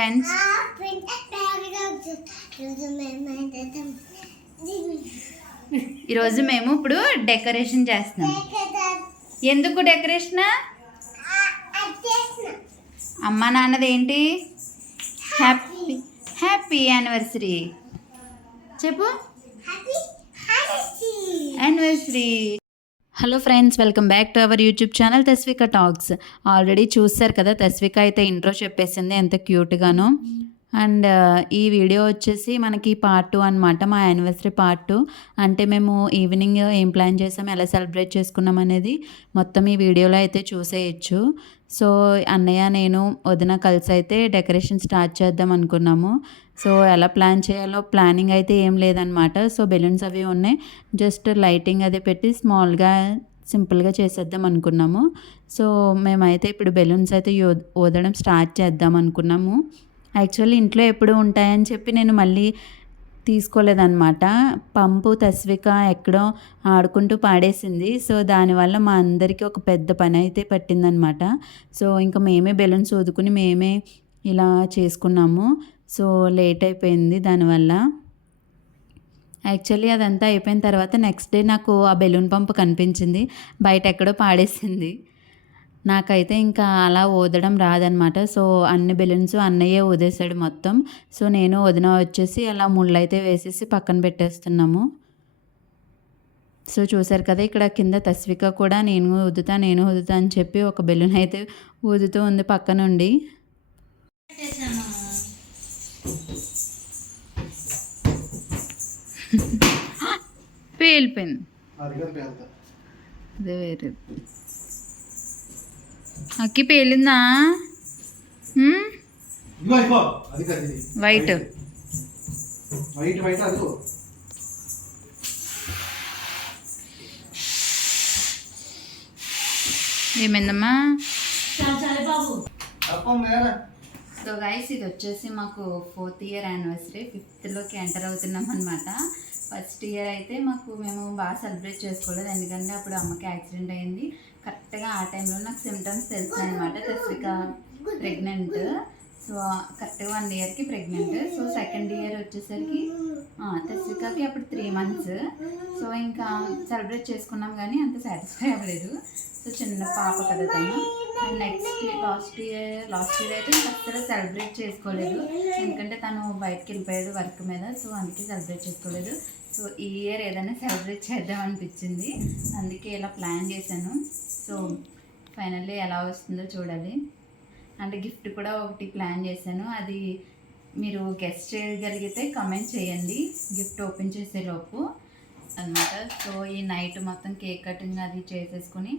Friends. ఈరోజు మేము ఇప్పుడు డెకరేషన్ చేస్తున్నాం. ఎందుకు డెకరేషన్? అమ్మ నాన్నది ఏంటి? హ్యాపీ హ్యాపీ యానివర్సరీ చెప్పు. Anniversary. Hello friends, welcome back to our YouTube channel Tasvika talks. Already చూస్తారు కదా, తస్విక అయితే ఇంట్రో చెప్పేసింది ఎంత క్యూట్గానో. అండ్ ఈ వీడియో వచ్చేసి మనకి పార్ట్ 2 అనమాట, మా యానివర్సరీ పార్ట్ 2. అంటే మేము ఈవినింగ్ ఏం ప్లాన్ చేసాం, ఎలా సెలబ్రేట్ చేసుకున్నాం అనేది మొత్తం ఈ వీడియోలో అయితే చూసేయచ్చు. సో అన్నయ్య, నేను, వదిన కలిసి అయితే డెకరేషన్ స్టార్ట్ చేద్దాం అనుకున్నాము. సో ఎలా ప్లాన్ చేయాలో ప్లానింగ్ అయితే ఏం లేదనమాట. సో బెలూన్స్ అవి ఉన్నాయి, జస్ట్ లైటింగ్ అది పెట్టి స్మాల్గా సింపుల్గా చేసేద్దాం అనుకున్నాము. సో మేమైతే ఇప్పుడు బెలూన్స్ అయితే ఊదడం స్టార్ట్ చేద్దాం అనుకున్నాము. యాక్చువల్లీ ఇంట్లో ఎప్పుడు ఉంటాయని చెప్పి నేను మళ్ళీ తీసుకోలేదన్నమాట. పంపు తస్విక ఎక్కడో ఆడుకుంటూ పాడేసింది. సో దానివల్ల మా అందరికీ ఒక పెద్ద పని అయితే పట్టిందనమాట. సో ఇంకా మేమే బెలూన్స్ ఊదుకుని మేమే ఇలా చేసుకున్నాము. సో లేట్ అయిపోయింది దానివల్ల. యాక్చువల్లీ అదంతా అయిపోయిన తర్వాత నెక్స్ట్ డే నాకు ఆ బెలూన్ పంపు కనిపించింది, బయట ఎక్కడో పాడేసింది. నాకైతే ఇంకా అలా ఊదడం రాదనమాట. సో అన్ని బెలూన్స్ అన్నయ్యే ఊదేశాడు మొత్తం. సో నేను వదిన వచ్చేసి అలా ముళ్ళైతే వేసేసి పక్కన పెట్టేస్తున్నాము. సో చూసారు కదా, ఇక్కడ కింద తస్విక కూడా నేను ఊదుతా అని చెప్పి ఒక బెలూన్ అయితే ఊదుతూ ఉంది పక్క నుండి. పేలిపోయింది, అదే వేరే అక్కి పేలిందా? వైట్ ఏమైందమ్మా? సో గైస్, ఇది వచ్చేసి మాకు 4th ఇయర్ యానివర్సరీ, 5thలోకి ఎంటర్ అవుతున్నాం అనమాట. ఫస్ట్ ఇయర్ అయితే మేము బాగా సెలబ్రేట్ చేసుకోలేదు, ఎందుకంటే అప్పుడు అమ్మకి యాక్సిడెంట్ అయింది. కరెక్ట్గా ఆ టైంలో నాకు సిమ్టమ్స్ తెలుసు అనమాట. తస్విక ప్రెగ్నెంట్, సో కరెక్ట్గా 1 ఇయర్కి ప్రెగ్నెంట్. సో సెకండ్ ఇయర్ వచ్చేసరికి తస్వికకి అప్పుడు 3 months. సో ఇంకా సెలబ్రేట్ చేసుకున్నాం కానీ అంత సాటిస్ఫై అవ్వలేదు. సో చిన్న పాప కదా తను. నెక్స్ట్ లాస్ట్ ఇయర్ అయితే ఇంకా అసలు సెలబ్రేట్ చేసుకోలేదు, ఎందుకంటే తను బయటకు వెళ్ళిపోయాడు వర్క్ మీద. సో అందుకే సెలబ్రేట్ చేసుకోలేదు. సో ఈ ఇయర్ ఏదైనా సెలబ్రేట్ చేద్దాం అనిపించింది, అందుకే ఇలా ప్లాన్ చేశాను. సో ఫైనల్లీ ఎలా వస్తుందో చూడాలి. అంటే గిఫ్ట్ కూడా ఒకటి ప్లాన్ చేశాను, అది మీరు గెస్ట్ చేయగలిగితే కమెంట్ చేయండి గిఫ్ట్ ఓపెన్ చేసేలోపు అనమాట. సో ఈ నైట్ మొత్తం కేక్ కటింగ్ అది చేసేసుకుని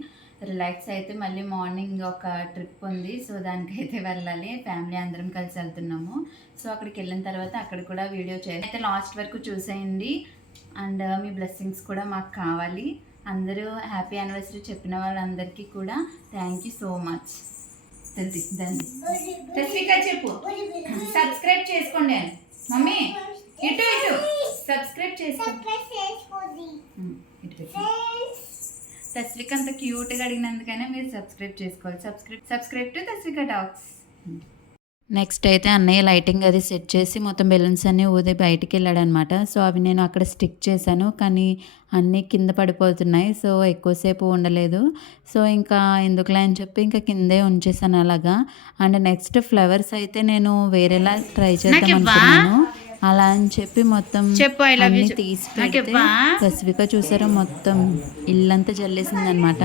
రిలాక్స్ అయితే మళ్ళీ మార్నింగ్ ఒక ట్రిప్ ఉంది. సో దానికైతే వెళ్ళాలి, ఫ్యామిలీ అందరం కలిసి వెళ్తున్నాము. సో అక్కడికి వెళ్ళిన తర్వాత అక్కడ కూడా వీడియో చేయాలి. అయితే లాస్ట్ వరకు చూసేయండి, అండ్ మీ బ్లెస్సింగ్స్ కూడా మాకు కావాలి. అందరూ హ్యాపీ యానివర్సరీ చెప్పిన వాళ్ళందరికీ కూడా thank you so much. Tasvika చెప్పు, సబ్స్క్రైబ్ చేసుకోండి అని. మమ్మీ ఇటు సబ్స్క్రైబ్ చేసుకోండి. తస్విక అంత క్యూట్గా అడిగినందుకైనా మీరు సబ్స్క్రైబ్ చేసుకోవాలి. Subscribe to Tasvika talks. Next అయితే అన్నయ్య లైటింగ్ అది సెట్ చేసి మొత్తం బెలూన్స్ అన్నీ ఊది బయటికి వెళ్ళాడనమాట. సో అవి నేను అక్కడ స్టిక్ చేశాను, కానీ అన్నీ కింద పడిపోతున్నాయి. సో ఎక్కువసేపు ఉండలేదు. సో ఇంకా ఎందుకులే అని చెప్పి ఇంకా కిందే ఉంచేసాను అలాగా. అండ్ నెక్స్ట్ ఫ్లవర్స్ అయితే నేను వేరేలా ట్రై చేద్దాం అనుకున్నాను. అలా అని చెప్పి మొత్తం అన్నీ తీసి పెడితే తస్విక చూసారో మొత్తం ఇల్లంతా జల్లేసింది అనమాట.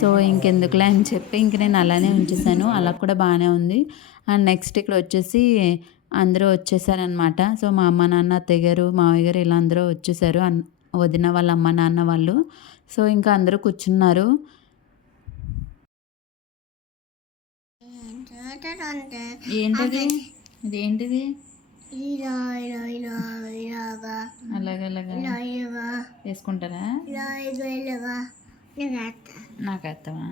సో ఇంకెందుకులే అని చెప్పి ఇంక నేను అలానే ఉంచేసాను, అలా కూడా బాగానే ఉంది. అండ్ నెక్స్ట్ ఇక్కడ వచ్చేసి అందరూ వచ్చేసారనమాట. సో మా అమ్మ నాన్న, అత్తయ్య గారు, మావయ్య గారు ఇలా అందరూ వచ్చేసారు, వదిన వాళ్ళ అమ్మ నాన్న వాళ్ళు. సో ఇంకా అందరూ కూర్చున్నారు. ఏంటది? ఇదేంటిది? అలాగలాగా వేసుకుంటారా? నాకు అర్థమా?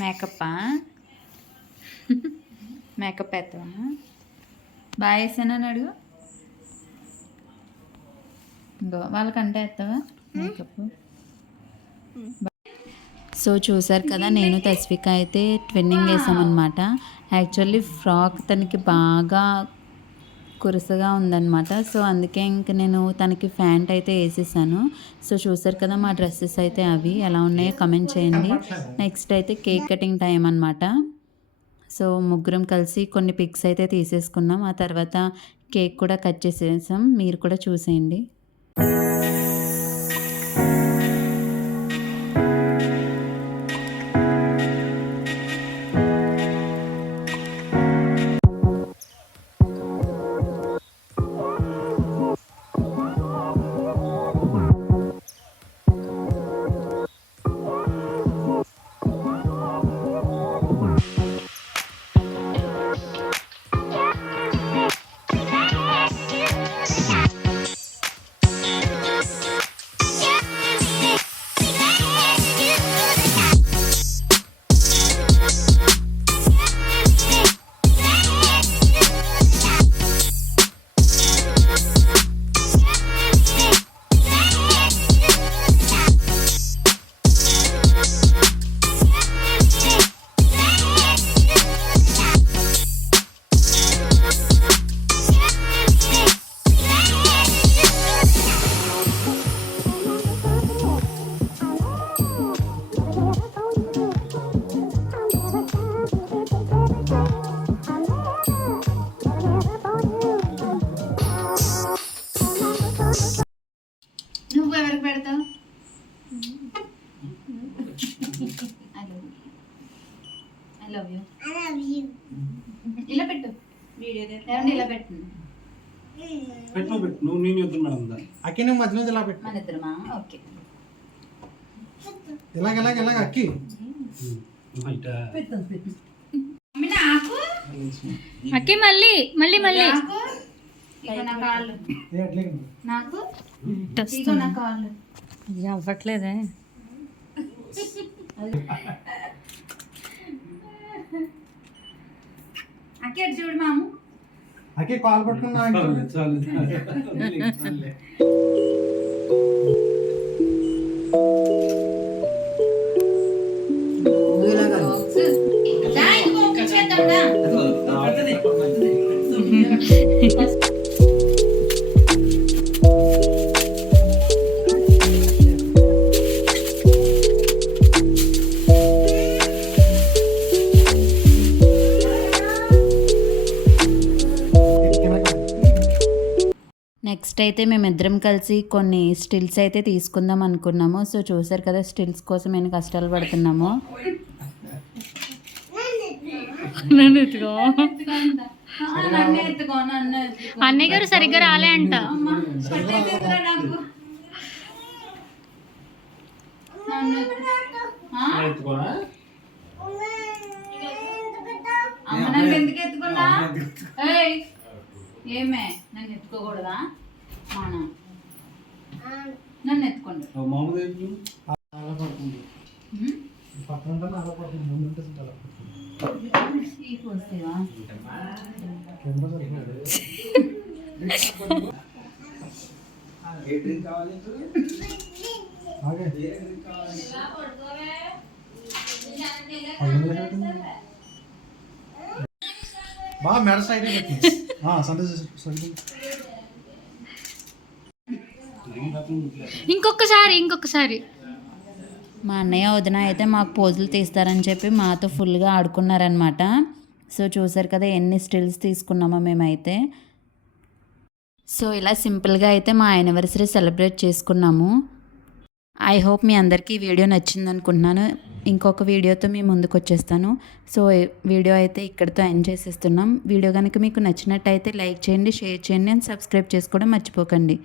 మేకప్పా? మేకప్ వేస్తావా? బాగా వేసానని అడుగు. ఇంకో వాళ్ళకంటే వేస్తావా మేకప్? సో చూసారు కదా, నేను తస్విక అయితే ట్విన్నింగ్ వేసామన్నమాట. యాక్చువల్లీ ఫ్రాక్ తనకి బాగా కురుసగా ఉందన్నమాట. సో అందుకే ఇంక నేను తనకి ప్యాంట్ అయితే వేసేసాను. సో చూసారు కదా, మా డ్రెస్సెస్ అయితే అవి ఎలా ఉన్నాయో కమెంట్ చేయండి. నెక్స్ట్ అయితే కేక్ కటింగ్ టైం అనమాట. సో ముగ్గురం కలిసి కొన్ని పిక్స్ అయితే తీసేసుకున్నాం. ఆ తర్వాత కేక్ కూడా కట్ చేసేసాం. మీరు కూడా చూసేయండి. నువ్వు ఎవరికి పెడతావు? I love you. ఇలా పెట్టు. ఇలా పెట్టు. నువ్వు నేను ఇద్దరు మేడం అక్కి నువ్వు మధ్యలో ఇలా పెట్టు. మన ఇద్దరమా? ఓకే. ఇలాగ అక్కి నాకు అక్కి మళ్ళీ ఇక నా కాళ్ళు నాకు ఇక నా కాళ్ళు అవ్వట్లేదే. అక్కి అటు చూడు మాము. అక్కి కాలు పట్టుకున్నా నెక్స్ట్ అయితే మేమిద్దరం కలిసి కొన్ని స్టిల్స్ అయితే తీసుకుందాం అనుకున్నాము. సో చూసారు కదా, స్టిల్స్ కోసం నేను కష్టాలు పడుతున్నాము. అన్నయ్య గారు సరిగ్గా రాలే అంట. ఎందుకు ఎత్తుకున్నా? ఏమే నన్ను ఎత్తుకోకూడదా? నన్ను ఎత్తుకోండి. బాగా మెడ సైడ్ ఇంకొకసారి మా అన్నయ్య వదిన అయితే మాకు పోజులు తీస్తారని చెప్పి మాతో ఫుల్గా ఆడుకున్నారనమాట. సో చూసారు కదా ఎన్ని స్టిల్స్ తీసుకున్నామో మేమైతే. సో ఇలా సింపుల్గా అయితే మా యానివర్సరీ సెలబ్రేట్ చేసుకున్నాము. ఐ హోప్ మీ అందరికీ వీడియో నచ్చింది అనుకుంటున్నాను. ఇంకొక వీడియోతో మీ ముందుకు వచ్చేస్తాను. సో వీడియో అయితే ఇక్కడితో ఎండ్ చేసేస్తున్నాం. వీడియో కనుక మీకు నచ్చినట్టయితే లైక్ చేయండి, షేర్ చేయండి అండ్ సబ్స్క్రైబ్ చేసుకోవడం మర్చిపోకండి.